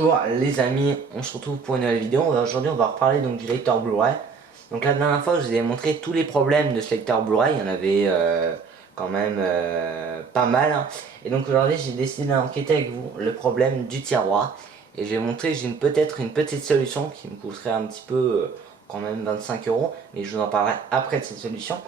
Bonjour les amis, on se retrouve pour une nouvelle vidéo. Aujourd'hui on va reparler donc du lecteur Blu-ray. Donc la dernière fois je vous ai montré tous les problèmes de ce lecteur Blu-ray, il y en avait quand même pas mal, hein. Et donc aujourd'hui j'ai décidé d'enquêter avec vous le problème du tiroir. Et je vais montrer que j'ai peut-être une petite solution qui me coûterait un petit peu quand même 25 €, mais je vous en parlerai après de cette solution.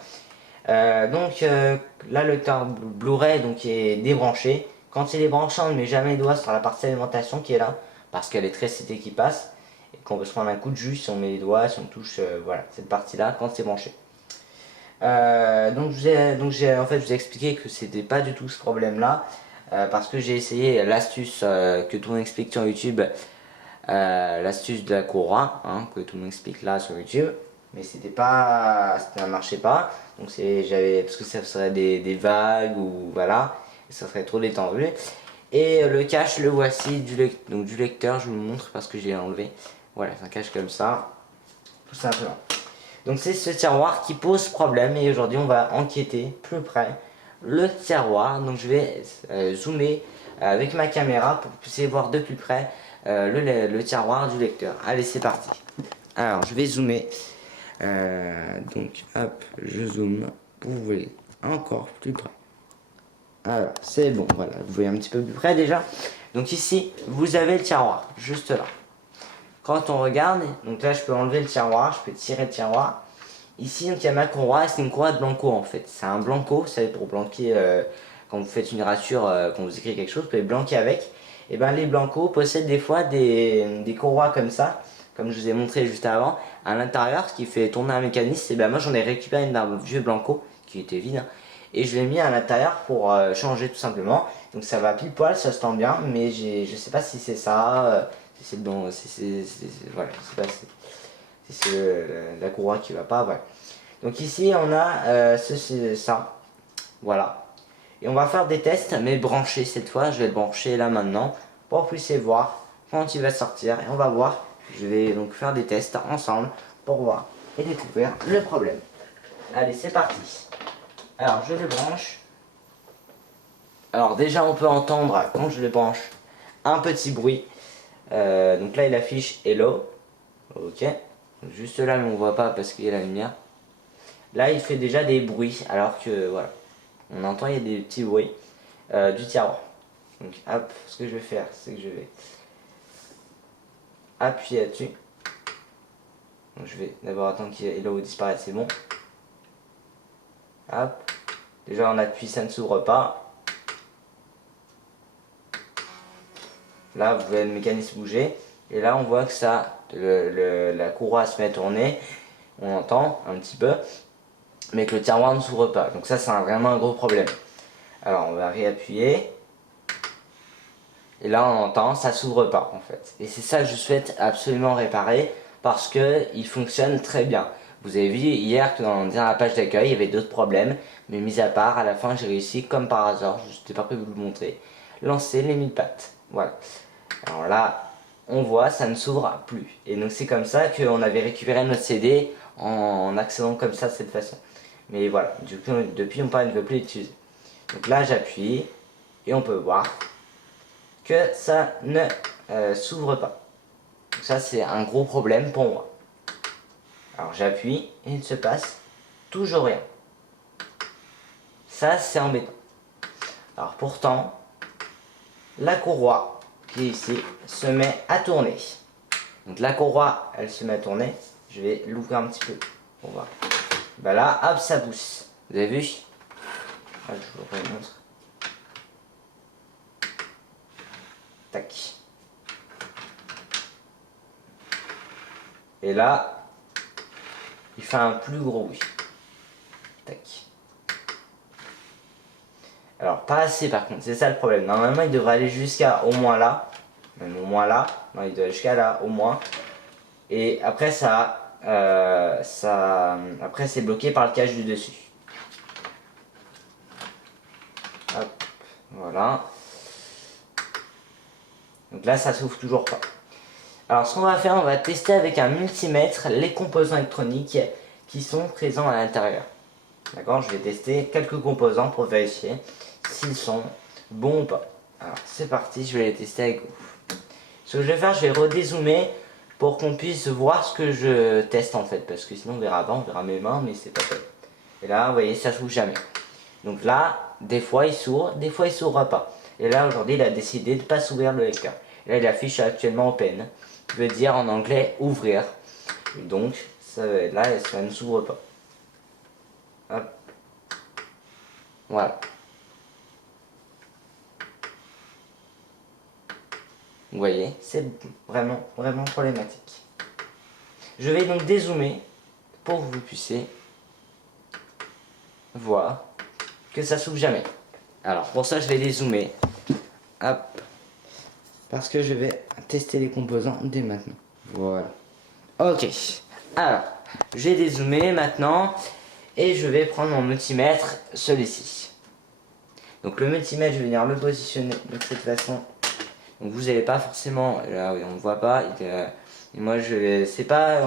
Là le lecteur Blu-ray donc est débranché. Quand il est branché, on ne met jamais les doigts sur la partie alimentation qui est là, parce qu'elle est très l'électricité qui passe, et qu'on peut se prendre un coup de jus si on met les doigts, si on touche, voilà, cette partie-là, quand c'est branché. En fait, je vous ai expliqué que c'était pas du tout ce problème-là, parce que j'ai essayé l'astuce que tout le monde explique sur YouTube, l'astuce de la courroie, hein, que tout le monde explique là sur YouTube, mais ça ne marchait pas. Donc parce que ça serait des vagues ou voilà, et ça serait trop détendu. Et le cache, le voici du lecteur, je vous le montre parce que j'ai enlevé. Voilà, c'est un cache comme ça, tout simplement. Donc c'est ce tiroir qui pose problème et aujourd'hui on va enquêter plus près le tiroir. Donc je vais zoomer avec ma caméra pour que vous puissiez voir de plus près le tiroir du lecteur. Allez, c'est parti. Alors je vais zoomer. Donc hop, je zoome pour vous voyez encore plus près. Alors c'est bon, voilà, vous voyez un petit peu plus près déjà. Donc ici vous avez le tiroir, juste là. Quand on regarde, donc là je peux enlever le tiroir, je peux tirer le tiroir. Ici donc il y a ma courroie, c'est une courroie de Blanco en fait. C'est un Blanco, c'est pour blanquer quand vous faites une rature, quand vous écrivez quelque chose, vous pouvez blanquer avec. Et bien les Blanco possèdent des fois des courroies comme ça, comme je vous ai montré juste avant, à l'intérieur, ce qui fait tourner un mécanisme. Et bien moi j'en ai récupéré une d'un vieux Blanco qui était vide, hein, et je l'ai mis à l'intérieur pour changer tout simplement. Donc ça va pile poil, ça se tend bien, mais je sais pas si c'est ça, si c'est bon, voilà, je sais pas si c'est la courroie qui va pas, voilà. Donc ici on a ça, voilà. Et on va faire des tests, mais branchés cette fois, je vais le brancher là maintenant, pour que vous puissiez voir quand il va sortir, et on va voir, je vais donc faire des tests ensemble, pour voir et découvrir le problème. Allez, c'est parti. Alors je le branche. Alors déjà on peut entendre quand je le branche un petit bruit. Donc là il affiche hello. Ok. Juste là mais on voit pas parce qu'il y a la lumière. Là il fait déjà des bruits alors que voilà. On entend il y a des petits bruits du tiroir. Donc hop, ce que je vais faire c'est que je vais appuyer là-dessus. Donc je vais d'abord attendre qu'il y ait hello disparaisse, c'est bon. Hop. Déjà on appuie, ça ne s'ouvre pas. Là vous voyez le mécanisme bouger. Et là on voit que ça, la courroie se met à tourner. On entend un petit peu. Mais que le tiroir ne s'ouvre pas. Donc ça c'est vraiment un gros problème. Alors on va réappuyer. Et là on entend, ça s'ouvre pas en fait. Et c'est ça que je souhaite absolument réparer. Parce que il fonctionne très bien. Vous avez vu hier que dans la page d'accueil il y avait d'autres problèmes. Mais mis à part, à la fin j'ai réussi comme par hasard, je n'étais pas prêt de vous le montrer, lancer les 1000 pattes. Voilà. Alors là, on voit, ça ne s'ouvre plus. Et donc c'est comme ça qu'on avait récupéré notre CD en accédant comme ça de cette façon. Mais voilà, depuis on ne veut plus l'utiliser. Donc là j'appuie et on peut voir que ça ne s'ouvre pas. Donc ça c'est un gros problème pour moi. Alors j'appuie et il ne se passe toujours rien. Ça c'est embêtant. Alors pourtant, la courroie qui est ici se met à tourner. Donc la courroie elle se met à tourner. Je vais l'ouvrir un petit peu pour voir. Ben là, hop, ça pousse. Vous avez vu? Ah, je vous remontre. Tac. Et là, il fait un plus gros bruit. Tac. Alors, pas assez par contre, c'est ça le problème. Normalement, il devrait aller jusqu'à au moins là. Même au moins là. Non, il doit aller jusqu'à là, au moins. Et après, après, c'est bloqué par le cache du dessus. Hop, voilà. Donc là, ça s'ouvre toujours pas. Alors ce qu'on va faire, on va tester avec un multimètre les composants électroniques qui sont présents à l'intérieur. D'accord, je vais tester quelques composants pour vérifier s'ils sont bons ou pas. Alors c'est parti, je vais les tester avec vous. Ce que je vais faire, je vais redézoomer pour qu'on puisse voir ce que je teste en fait. Parce que sinon on verra pas, on verra mes mains, mais c'est pas top. Et là, vous voyez, ça s'ouvre jamais. Donc là, des fois il s'ouvre, des fois il s'ouvre pas. Et là, aujourd'hui, il a décidé de ne pas s'ouvrir le lecteur. Et là, il affiche actuellement open, qui veut dire en anglais ouvrir. Et donc, là, ça ne s'ouvre pas. Hop. Voilà. Vous voyez, c'est vraiment, vraiment problématique. Je vais donc dézoomer pour que vous puissiez voir que ça s'ouvre jamais. Alors, pour ça, je vais dézoomer. Hop. Parce que je vais tester les composants dès maintenant. Voilà. Ok. Alors, j'ai dézoomé maintenant. Et je vais prendre mon multimètre, celui-ci. Donc le multimètre, je vais venir le positionner de cette façon. Donc vous n'allez pas forcément, là oui, on ne voit pas. Et moi je sais pas,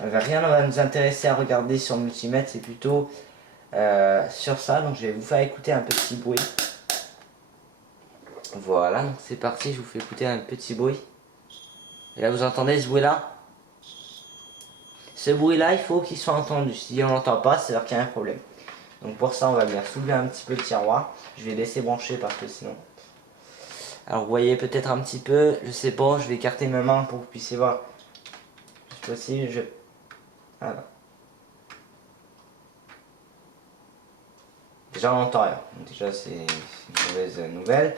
rien ne va nous intéresser à regarder sur le multimètre, c'est plutôt sur ça. Donc je vais vous faire écouter un petit bruit. Voilà, donc c'est parti, je vous fais écouter un petit bruit. Et là vous entendez ce bruit là? Ce bruit là, il faut qu'il soit entendu. Si on l'entend pas, c'est alors qu'il y a un problème. Donc pour ça, on va venir soulever un petit peu le tiroir. Je vais laisser brancher parce que sinon... Alors vous voyez peut-être un petit peu, je sais pas, je vais écarter ma main pour que vous puissiez voir. Si possible, voilà. Déjà on n'entend rien. Donc, déjà c'est une mauvaise nouvelle.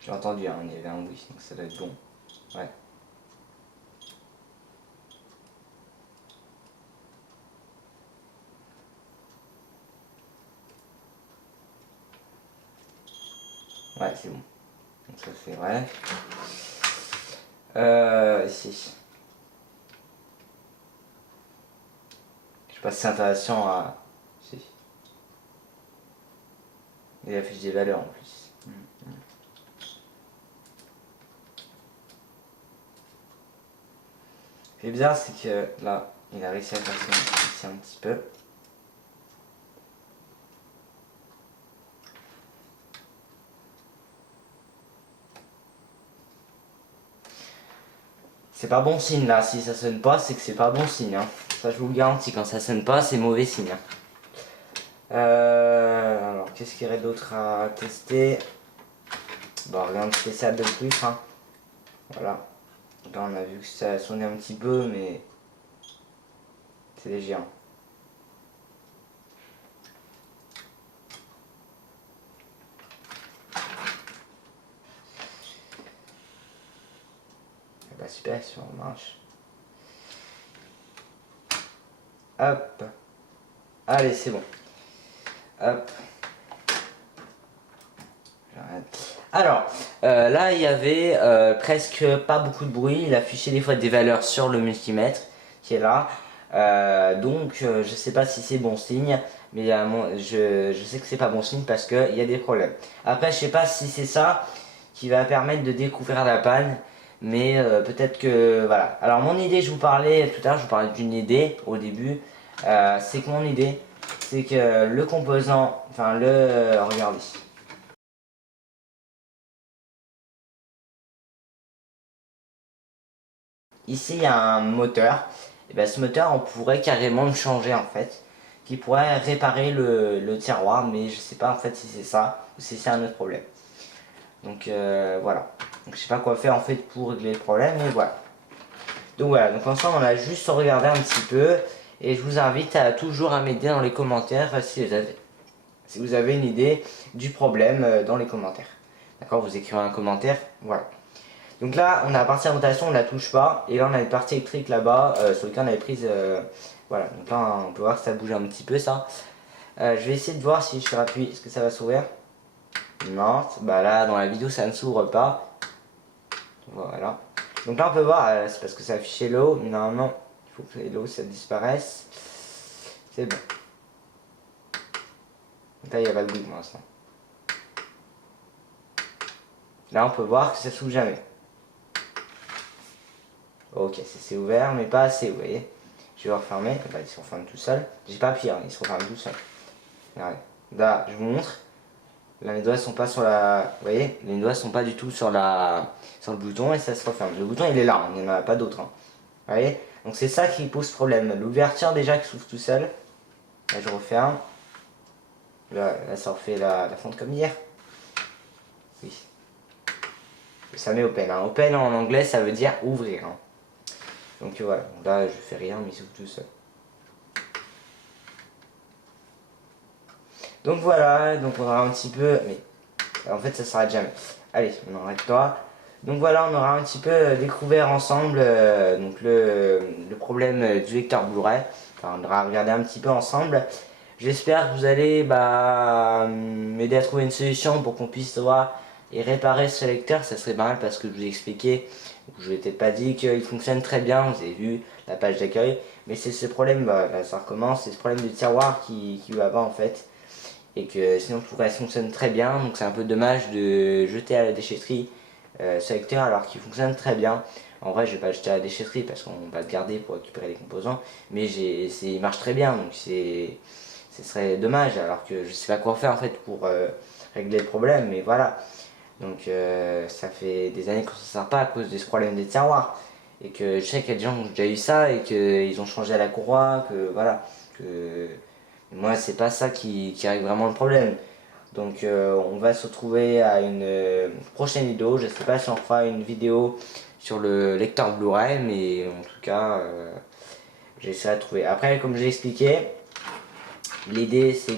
J'ai entendu, hein, il y avait un oui, donc ça doit être bon. Ouais. Ouais, c'est bon. Donc ça c'est vrai. Ici. Je sais pas si c'est intéressant à... Si. Il affiche des valeurs en plus. Ce qui est bizarre, c'est que là, il a réussi à passer ici un petit peu. C'est pas bon signe là, si ça sonne pas, c'est que c'est pas bon signe. Hein. Ça je vous le garantis, quand ça sonne pas, c'est mauvais signe. Hein. Alors qu'est-ce qu'il y aurait d'autre à tester? Bon, rien de spécial de plus. Hein. Voilà. Là on a vu que ça sonnait un petit peu, mais c'est léger. Hein. Bah super, si on marche. Hop. Allez, c'est bon. Hop. J'arrête. Alors, là, il y avait presque pas beaucoup de bruit. Il affichait des fois des valeurs sur le multimètre qui est là. Donc, je sais pas si c'est bon signe. Mais je sais que c'est pas bon signe parce qu'il y a des problèmes. Après, je sais pas si c'est ça qui va permettre de découvrir la panne. Mais peut-être que... Voilà. Alors, mon idée, je vous parlais tout à l'heure, je vous parlais d'une idée au début. C'est que mon idée, c'est que le composant... Enfin, regardez. Ici, il y a un moteur. Et bien, ce moteur, on pourrait carrément le changer en fait. Qui pourrait réparer le tiroir, mais je sais pas en fait si c'est ça ou si c'est un autre problème. Donc voilà. Donc je sais pas quoi faire en fait pour régler le problème, mais voilà. Donc voilà, donc ensemble on a juste regardé un petit peu. Et je vous invite à toujours à m'aider dans les commentaires si vous avez une idée du problème dans les commentaires. D'accord, vous écrivez un commentaire, voilà. Donc là, on a la partie rotation, on ne la touche pas. Et là, on a une partie électrique là-bas, sur lequel on avait prise. Voilà, donc là, on peut voir que ça bouge un petit peu, ça. Je vais essayer de voir si je rappuie, est-ce que ça va s'ouvrir? Non, bah là, dans la vidéo, ça ne s'ouvre pas. Voilà. Donc là, on peut voir, c'est parce que ça affichait l'eau. Mais normalement, il faut que l'eau, ça disparaisse. C'est bon. Donc là, il n'y a pas de bruit pour l'instant. Là, on peut voir que ça s'ouvre jamais. Ok, c'est ouvert, mais pas assez, vous voyez. Je vais refermer, là, il se referme tout seul. J'ai pas pire, il se referme tout seul. Regardez. Là, je vous montre. Là, mes doigts sont pas sur la... Vous voyez, les doigts sont pas du tout sur le bouton et ça se referme. Le bouton, il est là, il n'y en a pas d'autre. Hein. Vous voyez? Donc c'est ça qui pose problème. L'ouverture déjà qui s'ouvre tout seul. Là, je referme. Là, ça refait la fonte comme hier. Oui. Ça met open. Hein. Open en anglais, ça veut dire ouvrir. Hein. Donc voilà. Là, je fais rien, mais il s'ouvre tout seul. Donc voilà, donc on aura un petit peu... Mais en fait ça s'arrête jamais. Allez, on arrête-toi. Donc voilà, on aura un petit peu découvert ensemble donc le problème du lecteur Blu-ray. Enfin, on aura regardé un petit peu ensemble. J'espère que vous allez m'aider à trouver une solution pour qu'on puisse voir et réparer ce lecteur. Ça serait pas mal parce que je vous ai expliqué, je vous ai peut-être pas dit qu'il fonctionne très bien. Vous avez vu la page d'accueil. Mais c'est ce problème, là, ça recommence, c'est ce problème du tiroir qui va pas en fait. Et que sinon tout le reste fonctionne très bien, donc c'est un peu dommage de jeter à la déchetterie ce lecteur alors qu'il fonctionne très bien. En vrai, je vais pas le jeter à la déchetterie parce qu'on va le garder pour récupérer les composants, mais il marche très bien, donc ce serait dommage, alors que je sais pas quoi faire en fait pour régler le problème, mais voilà. Donc ça fait des années que ça sert pas à cause de ce problème des tiroirs, et que je sais qu'il y a des gens qui ont déjà eu ça et qu'ils ont changé à la courroie, que voilà, que moi c'est pas ça qui règle vraiment le problème. Donc on va se retrouver à une prochaine vidéo. Je sais pas si on fera une vidéo sur le lecteur Blu-ray, mais en tout cas j'essaierai de trouver. Après, comme j'ai expliqué, l'idée c'est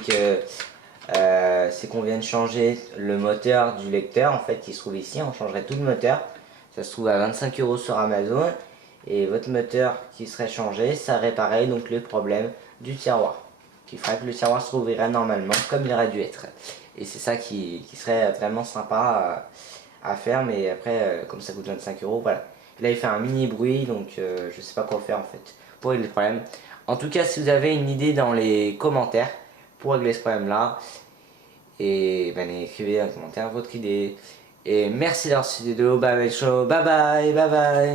qu'on vient de changer le moteur du lecteur en fait qui se trouve ici. On changerait tout le moteur. Ça se trouve à 25 € sur Amazon. Et votre moteur qui serait changé, ça réparait donc le problème du tiroir, qui ferait que le tiroir se rouvrirait normalement comme il aurait dû être. Et c'est ça qui serait vraiment sympa à faire, mais après, comme ça coûte 25 €, voilà. Là, il fait un mini bruit, donc je sais pas quoi faire en fait pour régler le problème. En tout cas, si vous avez une idée dans les commentaires pour régler ce problème-là, et ben, écrivez dans les commentaires votre idée. Et merci d'avoir suivi cette vidéo, bye bye, bye bye, bye bye.